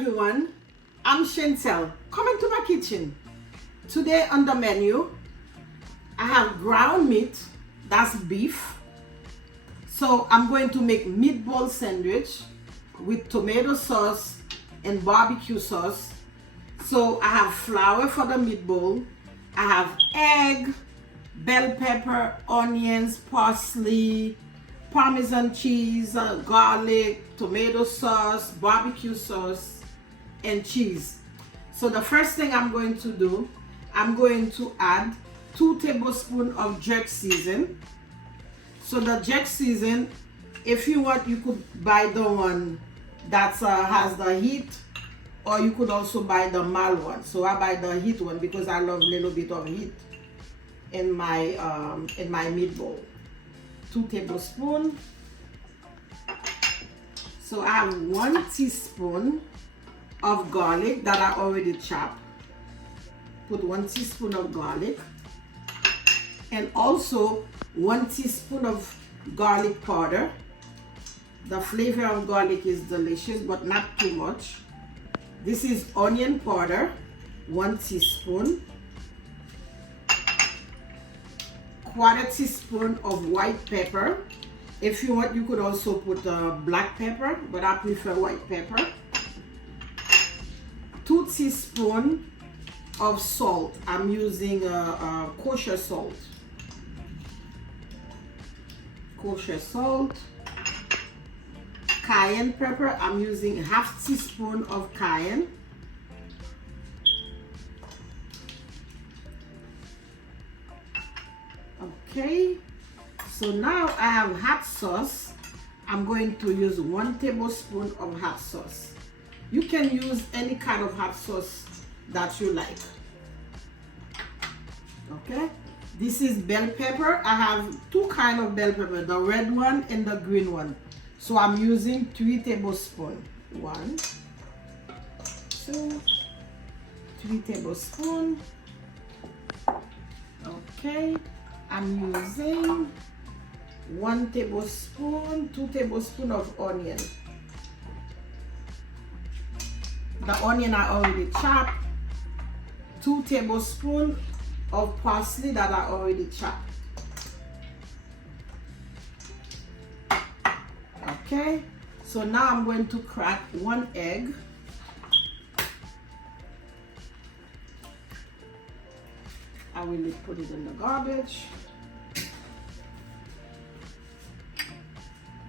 everyone, I'm Chantel. Come into my kitchen. Today on the menu, I have ground meat, that's beef. So I'm going to make meatball sandwich with tomato sauce and barbecue sauce. So I have flour for the meatball. I have egg, bell pepper, onions, parsley, Parmesan cheese, garlic, tomato sauce, barbecue sauce, and cheese. So the first thing I'm going to do, I'm going to add 2 tablespoons of jerk season. So the jerk season, if you want, you could buy the one that has the heat, or you could also buy the mild one. So I buy the heat one because I love a little bit of heat in my meatball. 2 tablespoons. So I have 1 teaspoon of garlic that I already chopped. Put 1 teaspoon of garlic, and also 1 teaspoon of garlic powder. The flavor of garlic is delicious, but not too much. This is onion powder, 1 teaspoon. 1/4 teaspoon of white pepper. If you want, you could also put black pepper, but I prefer white pepper. 2 teaspoons of salt. I'm using kosher salt. Kosher salt. Cayenne pepper. I'm using 1/2 teaspoon of cayenne. Okay, so now I have hot sauce. I'm going to use 1 tablespoon of hot sauce. You can use any kind of hot sauce that you like. Okay, this is bell pepper. I have 2 kinds of bell pepper, the red one and the green one. So I'm using 3 tablespoons. 1, 2, 3 tablespoons. Okay. I'm using 1 tablespoon, 2 tablespoons of onion. The onion I already chopped. 2 tablespoons of parsley that I already chopped. Okay, so now I'm going to crack 1 egg. I will put it in the garbage.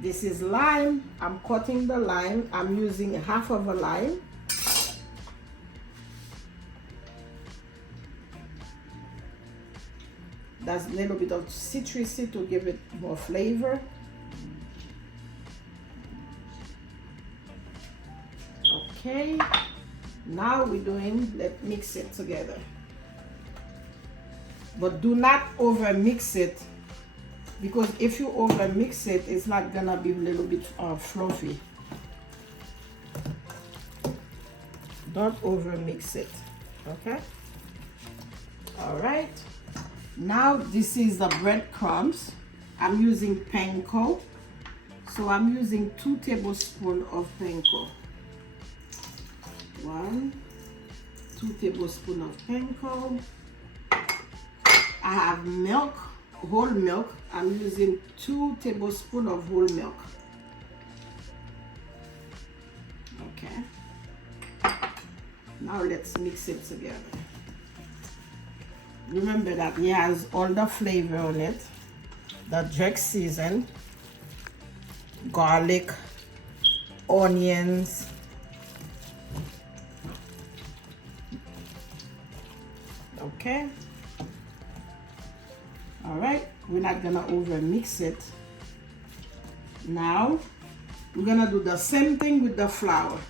This is lime. I'm cutting the lime. I'm using 1/2 of a lime. That's a little bit of citrusy to give it more flavor. Okay, now let's mix it together. But do not over mix it, because if you over mix it, it's not gonna be a little bit fluffy. Don't over mix it. Okay, all right. Now this is the breadcrumbs. I'm using panko, so I'm using 2 tablespoons of panko. 1, 2 tablespoons of panko. I have milk, whole milk. I'm using 2 tablespoons of whole milk. Okay. Now let's mix it together. Remember that it has all the flavor on it. The jerk season, garlic, onions. Okay. All right, we're not gonna over mix it. Now we're gonna do the same thing with the flour.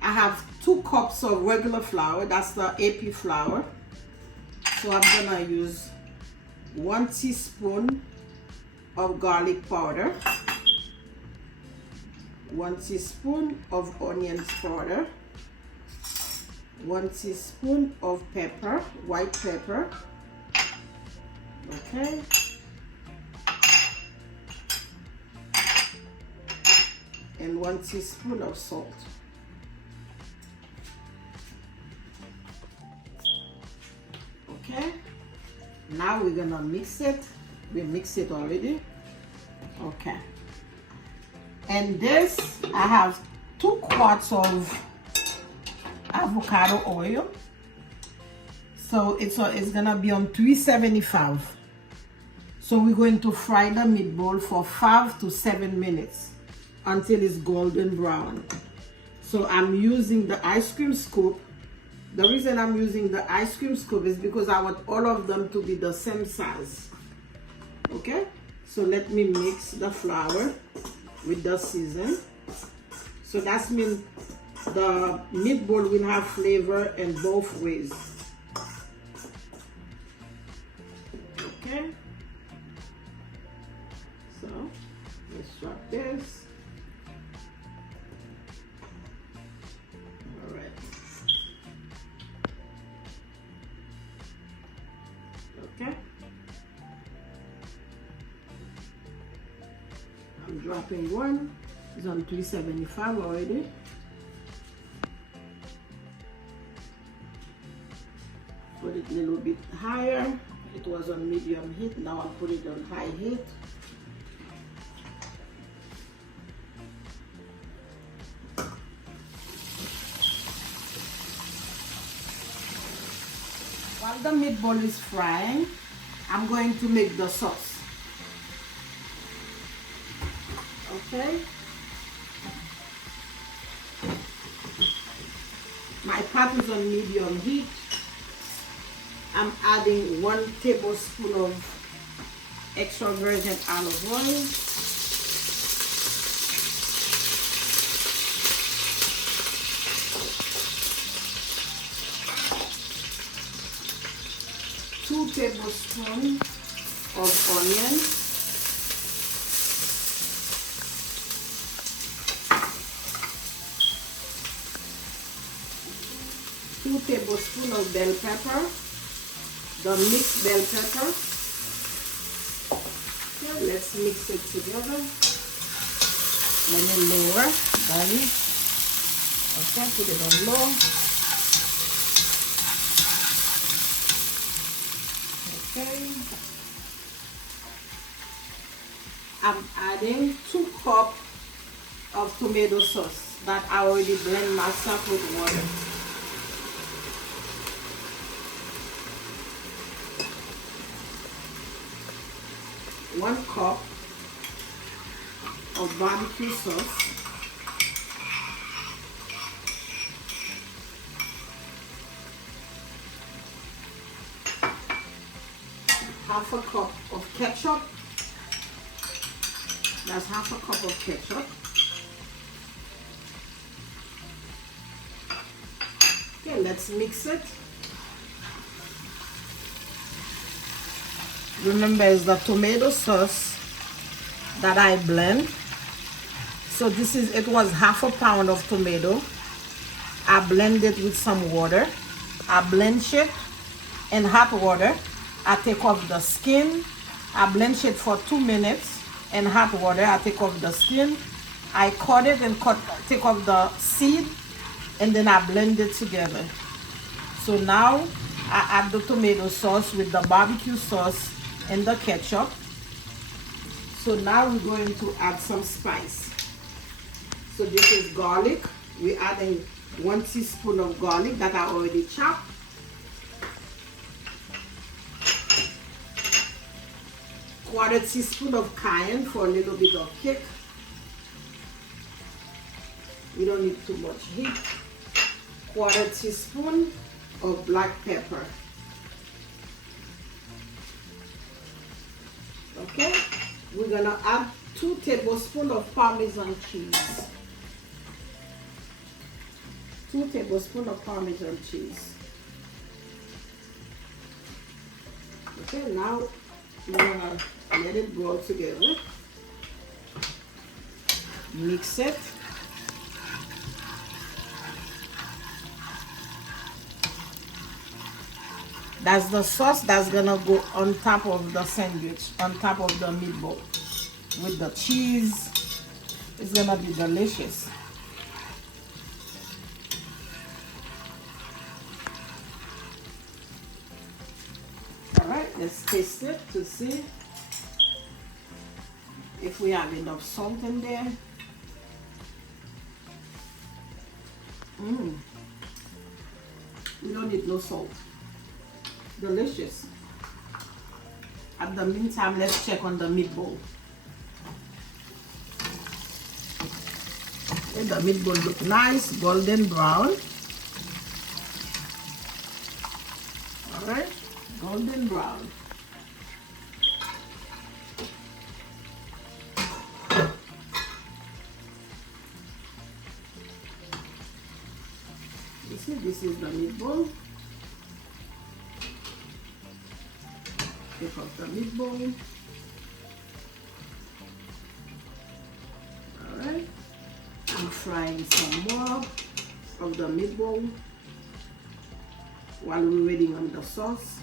I have 2 cups of regular flour, that's the AP flour. So I'm gonna use 1 teaspoon of garlic powder, 1 teaspoon of onions powder, 1 teaspoon of pepper, white pepper. Okay. And 1 teaspoon of salt. Okay, now we're gonna mix it. We mix it already. Okay, and this, I have 2 quarts of avocado oil. So it's gonna be on 375. So we're going to fry the meatball for 5 to 7 minutes until it's golden brown. So I'm using the ice cream scoop. The reason I'm using the ice cream scoop is because I want all of them to be the same size. Okay, so let me mix the flour with the season. So that means the meatball will have flavor in both ways. Okay, so let's drop this. All right. Okay. I'm dropping one. It's on 375 already. Put it a little bit higher. It was on medium heat. Now I'll put it on high heat. While the meatball is frying, I'm going to make the sauce. Okay. My pot is on medium heat. I'm adding 1 tablespoon of extra virgin olive oil. Two tablespoons of onion. 2 tablespoons of bell pepper. The mixed bell pepper. Okay, let's mix it together. Let me lower the heat. Okay, put it on low. Okay. I'm adding 2 cups of tomato sauce that I already blend myself with water. One cup of barbecue sauce. Half a cup of ketchup. That's half a cup of ketchup. Okay, let's mix it. Remember, it's the tomato sauce that I blend. So it was half a pound of tomato. I blend it with some water. I blanch it in hot water. I take off the skin. I blanch it for 2 minutes in hot water. I take off the skin. I cut it and take off the seed, and then I blend it together. So now I add the tomato sauce with the barbecue sauce and the ketchup. So now we're going to add some spice. So this is garlic. We're adding 1 teaspoon of garlic that I already chopped. Quarter teaspoon of cayenne for a little bit of kick. We don't need too much heat. Quarter teaspoon of black pepper. Okay, we're gonna add 2 tablespoons of Parmesan cheese. 2 tablespoons of Parmesan cheese. Okay, now we're gonna let it boil together. Mix it. That's the sauce that's gonna go on top of the sandwich, on top of the meatball with the cheese. It's gonna be delicious. Let's taste it to see if we have enough salt in there. We don't need no salt. Delicious. At the meantime, let's check on the meatball. And the meatball look nice, golden brown. All right, golden brown. You see, this is the meatball. Take off the meatball. Alright. I'm frying some more of the meatball while we're waiting on the sauce.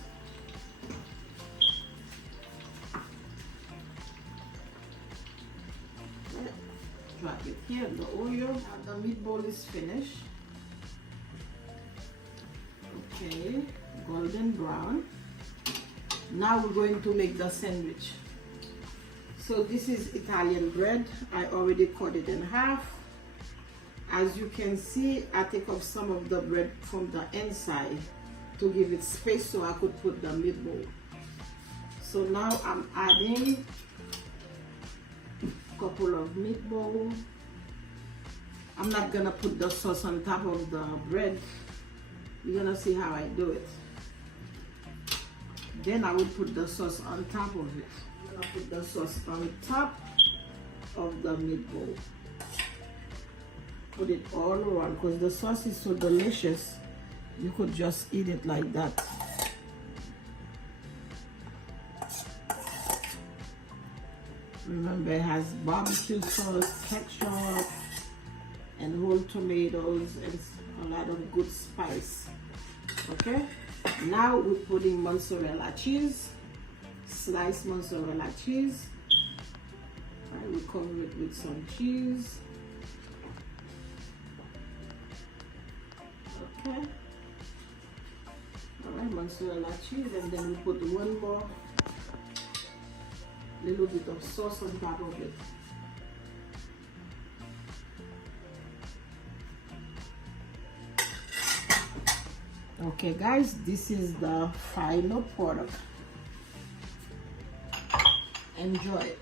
Drop it here, the oil. The meatball is finished. Okay, golden brown. Now we're going to make the sandwich. So this is Italian bread. I already cut it in half. As you can see, I take off some of the bread from the inside to give it space so I could put the meatball. So now I'm adding a couple of meatball. I'm not gonna put the sauce on top of the bread. You're gonna see how I do it. Then I will put the sauce on top of it. I'm gonna put the sauce on top of the meatball. Put it all around because the sauce is so delicious. You could just eat it like that. Remember, it has barbecue sauce, ketchup, and whole tomatoes, and a lot of good spice. Okay, now we're putting mozzarella cheese, sliced mozzarella cheese. All right, we cover it with some cheese. Okay, all right, mozzarella cheese, and then we put one more little bit of sauce on top of it. Okay guys, this is the final product. Enjoy it.